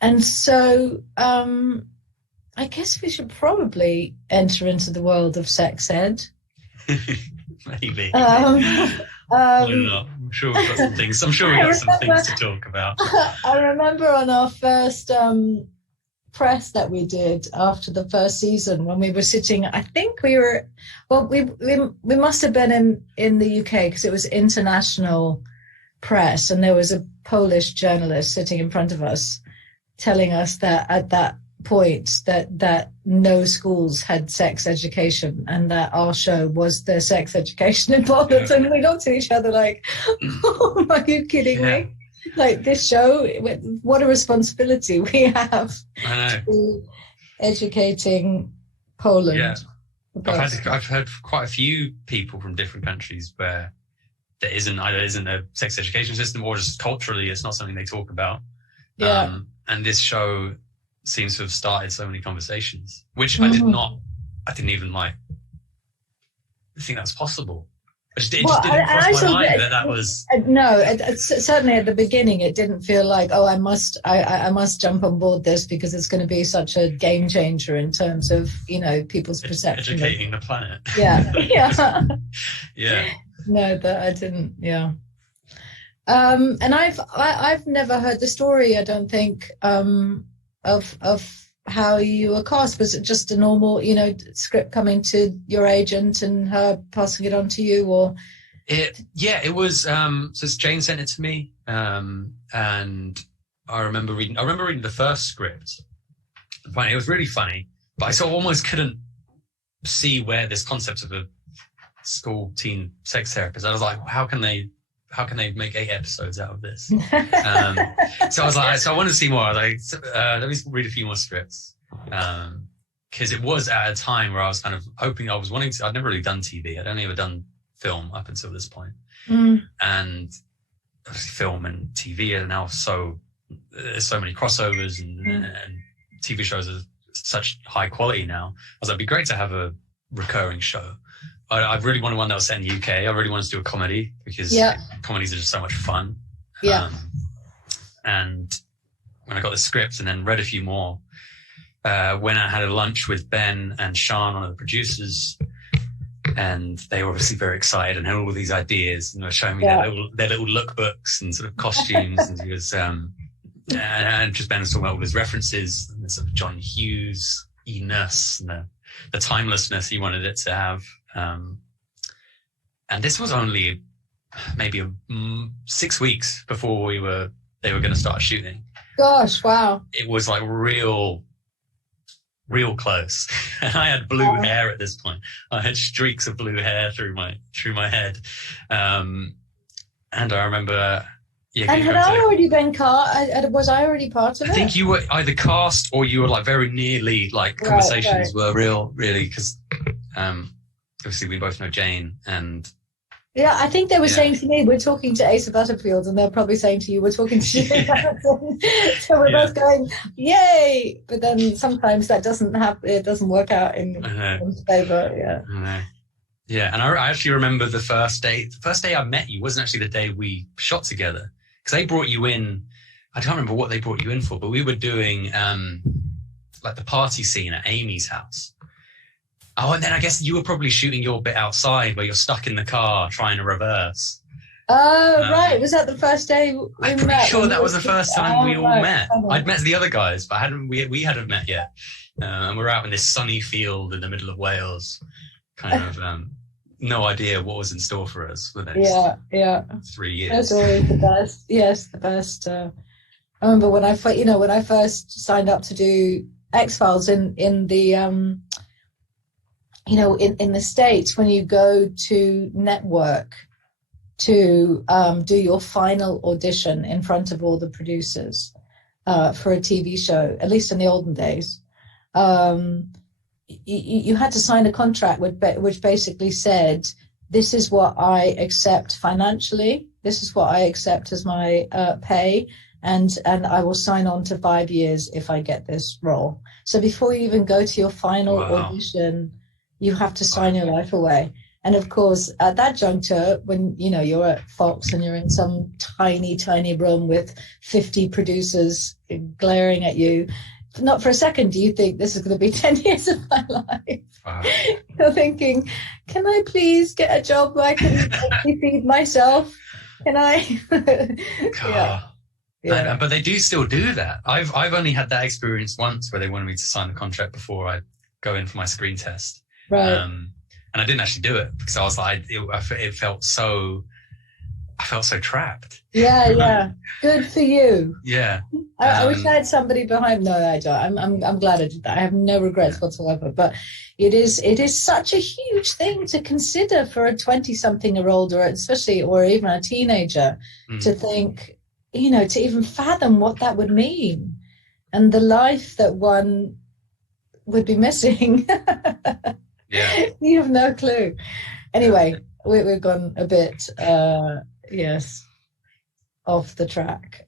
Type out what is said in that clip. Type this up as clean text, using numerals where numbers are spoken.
And so I guess we should probably enter into the world of sex ed. Maybe. Why not? I'm sure we've got some things. I'm sure we got some things to talk about. I remember on our first press that we did after the first season, when we were sitting, I think we were, well, we must have been in the UK, because it was international press, and there was a Polish journalist sitting in front of us telling us that at that point that no schools had sex education, and that our show was the sex education in Poland. Yeah. And we looked at each other like, oh, are you kidding me? Like, this show, what a responsibility we have to educating Poland. Yeah. I've heard quite a few people from different countries where there either isn't a sex education system, or just culturally it's not something they talk about. Yeah. And this show seems to have started so many conversations, which I didn't even think that was possible. It just didn't cross my mind that was... No, certainly at the beginning it didn't feel like, oh, I must jump on board this, because it's going to be such a game changer in terms of, people's perception. Educating the planet. Yeah. Yeah. Yeah. No, that I didn't, yeah. And I've never heard the story, I don't think, of how you were cast. Was it just a normal, script coming to your agent and her passing it on to you, or? It was. So Jane sent it to me, and I remember reading the first script. It was really funny, but I sort of almost couldn't see where this concept of a school teen sex therapist. I was like, how can they make 8 episodes out of this? So I was like, so I wanted to see more. I was like, let me read a few more scripts. Because it was at a time where I was kind of hoping, I'd never really done TV. I'd only ever done film up until this point. And film and TV are now there's so many crossovers, and TV shows are such high quality now. I was like, it'd be great to have a recurring show. I really wanted one that was set in the UK. I really wanted to do a comedy, because comedies are just so much fun. Yeah. And when I got the script and then read a few more, when I had a lunch with Ben and Sean, one of the producers, and they were obviously very excited and had all these ideas, and they were showing me their little lookbooks and sort of costumes. And he was, and just Ben was talking about all his references, and the sort of John Hughes E-ness and the timelessness he wanted it to have. And this was only maybe 6 weeks before they were going to start shooting. Gosh, wow. It was like real close. And I had blue hair at this point. I had streaks of blue hair through my head. And I remember... and had I already been cast? Was I already part of it? I think you were either cast, or you were like very nearly, like conversations were really, because obviously we both know Jane, and yeah, I think they were saying to me, we're talking to Asa Butterfield, and they're probably saying to you, we're talking to you. So we're both going, yay! But then sometimes that doesn't work out in favour. Yeah. I know. Yeah, and I actually remember the first day I met you wasn't actually the day we shot together, because they brought you in. I can't remember what they brought you in for, but we were doing like the party scene at Amy's house. Oh, and then I guess you were probably shooting your bit outside where you're stuck in the car trying to reverse. Oh, right. Was that the first day we met? I'm pretty sure that was the first time we all met. I'd met the other guys, but we hadn't met yet. And we're out in this sunny field in the middle of Wales, kind of no idea what was in store for us for the next 3 years. That's always the best. Yes, the best. I remember when I first signed up to do X-Files in the in the States, when you go to network to do your final audition in front of all the producers for a TV show, at least in the olden days, you had to sign a contract which basically said, this is what I accept financially, this is what I accept as my pay, and I will sign on to 5 years if I get this role. So before you even go to your final audition, you have to sign your life away. And of course, at that juncture, when, you know, you're at Fox and you're in some tiny, tiny room with 50 producers glaring at you, not for a second do you think this is going to be 10 years of my life. Wow. You're thinking, can I please get a job where I can actually feed myself? Can I? Yeah. But they do still do that. I've only had that experience once where they wanted me to sign the contract before I go in for my screen test. Right. And I didn't actually do it because I was like, it felt so, I felt so trapped. Yeah. Good for you. Yeah. I wish I had somebody behind. No, I don't. I'm glad I did that. I have no regrets whatsoever. But it is such a huge thing to consider for a 20-something-year-old, or especially, or even a teenager, to think, you know, to even fathom what that would mean, and the life that one would be missing. Yeah. You have no clue. Anyway, we've gone a bit, off the track.